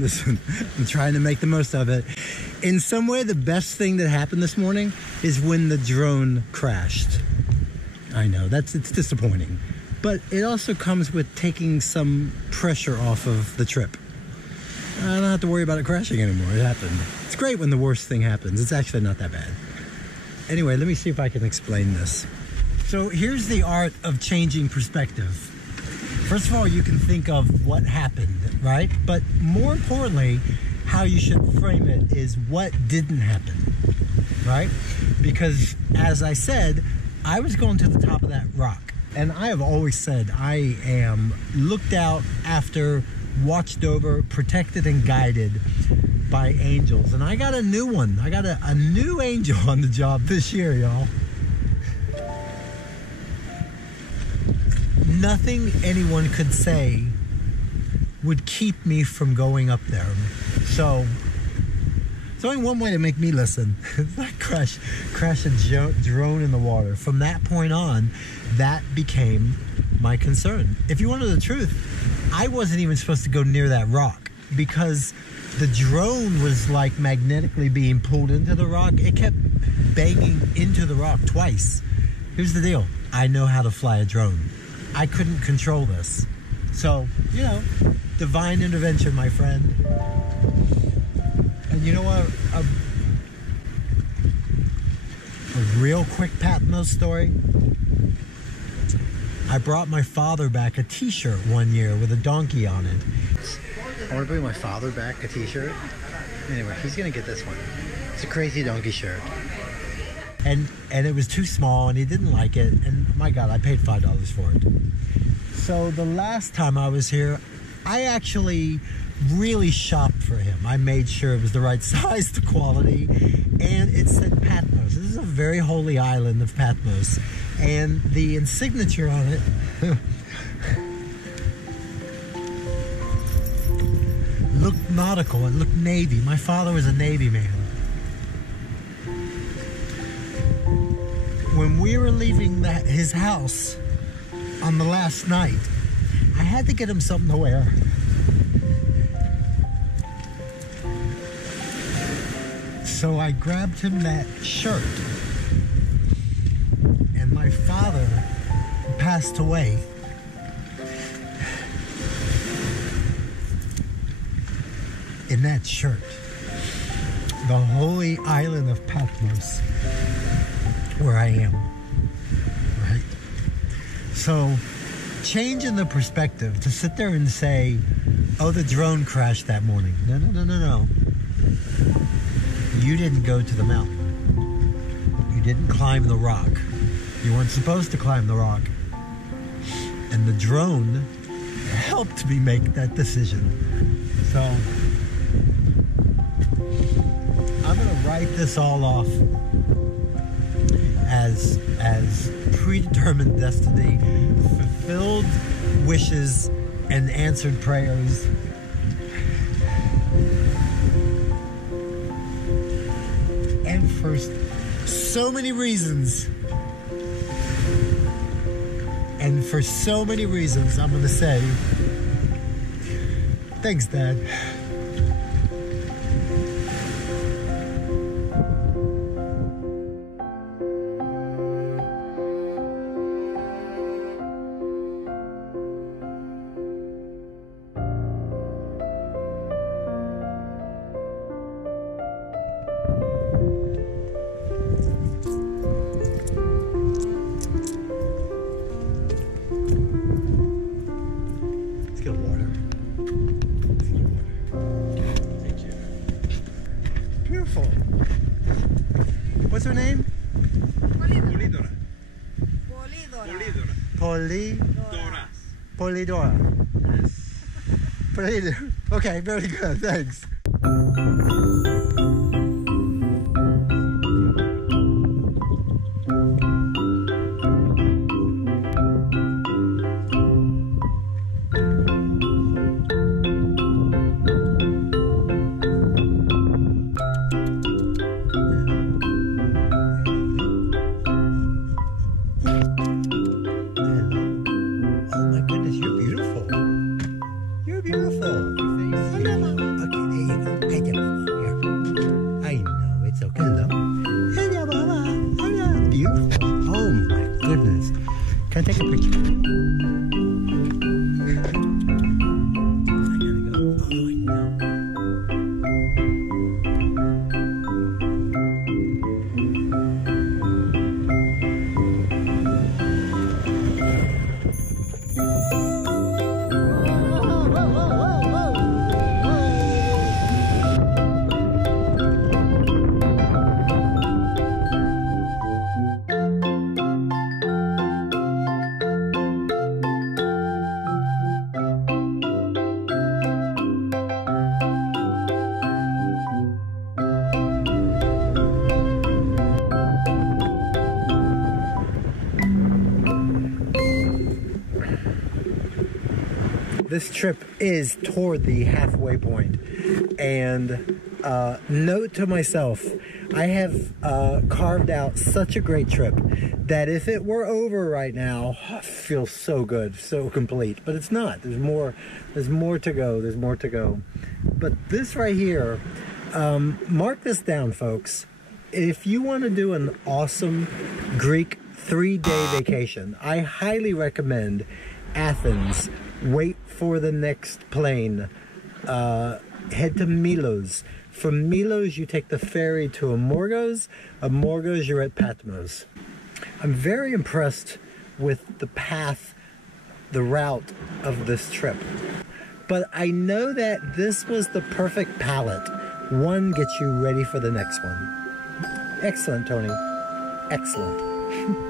Listen, I'm trying to make the most of it. In some way, the best thing that happened this morning is when the drone crashed. I know, it's disappointing. But it also comes with taking some pressure off of the trip. I don't have to worry about it crashing anymore. It happened. It's great when the worst thing happens. It's actually not that bad. Anyway, let me see if I can explain this. So here's the art of changing perspective. First of all, you can think of what happened, right? But more importantly, how you should frame it is what didn't happen, right? Because as I said, I was going to the top of that rock. And I have always said I am looked out after, watched over, protected, and guided by angels. And I got a new one. I got a new angel on the job this year, y'all. Nothing anyone could say would keep me from going up there. So it's only one way to make me listen. It's not crash a drone in the water. From that point on, that became my concern. If you wanted the truth, I wasn't even supposed to go near that rock because the drone was like magnetically being pulled into the rock. It kept banging into the rock twice. Here's the deal. I know how to fly a drone. I couldn't control this. So, you know, divine intervention, my friend. And you know what? A real quick Patmos story. I brought my father back a t-shirt one year with a donkey on it. I want to bring my father back a t-shirt. Anyway, he's going to get this one. It's a crazy donkey shirt. And it was too small and he didn't like it. And my God, I paid $5 for it. So the last time I was here, I actually really shopped for him. I made sure it was the right size, the quality, and it said Patmos. This is a very holy island of Patmos. And the signature on it looked nautical, it looked Navy. My father was a Navy man. When we were leaving his house on the last night, I had to get him something to wear. So I grabbed him that shirt. And my father passed away. In that shirt. The holy island of Patmos. Where I am, right? So, changing the perspective to sit there and say, oh, the drone crashed that morning. No. You didn't go to the mountain. You didn't climb the rock. You weren't supposed to climb the rock. And the drone helped me make that decision. So, I'm gonna write this all off as predetermined destiny, fulfilled wishes, and answered prayers. And for so many reasons, I'm going to say, thanks, Dad. What's her name? Polydora. Polydora. Polydora. Okay, very good. Thanks. Beautiful. this trip is toward the halfway point. And note to myself, I have carved out such a great trip that if it were over right now, I feel so good, so complete. But it's not. There's more to go. There's more to go. But this right here, mark this down, folks. If you want to do an awesome Greek 3-day vacation, I highly recommend Athens. Wait for the next plane. Head to Milos. From Milos, you take the ferry to Amorgos. Amorgos, you're at Patmos. I'm very impressed with the path, the route of this trip. But I know that this was the perfect palette. One gets you ready for the next one. Excellent, Tony. Excellent.